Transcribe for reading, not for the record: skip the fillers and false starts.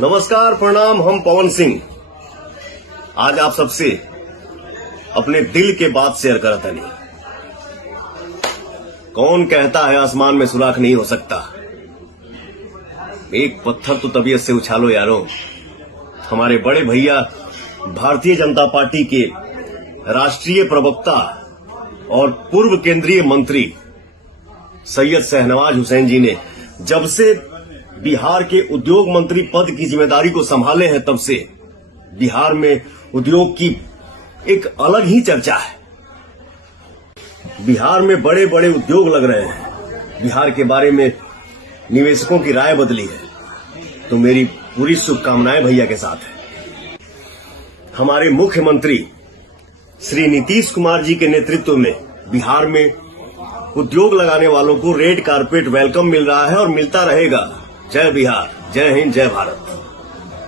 नमस्कार, प्रणाम। हम पवन सिंह आज आप सबसे अपने दिल के बात शेयर करता नहीं। कौन कहता है आसमान में सुराख नहीं हो सकता। एक पत्थर तो तबीयत से उछालो यारो। हमारे बड़े भैया भारतीय जनता पार्टी के राष्ट्रीय प्रवक्ता और पूर्व केंद्रीय मंत्री सैयद शहनवाज हुसैन जी ने जब से बिहार के उद्योग मंत्री पद की जिम्मेदारी को संभाले हैं, तब से बिहार में उद्योग की एक अलग ही चर्चा है। बिहार में बड़े बड़े उद्योग लग रहे हैं। बिहार के बारे में निवेशकों की राय बदली है। तो मेरी पूरी शुभकामनाएं भैया के साथ है। हमारे मुख्यमंत्री श्री नीतीश कुमार जी के नेतृत्व में बिहार में उद्योग लगाने वालों को रेड कारपेट वेलकम मिल रहा है और मिलता रहेगा। जय बिहार, जय हिंद, जय भारत।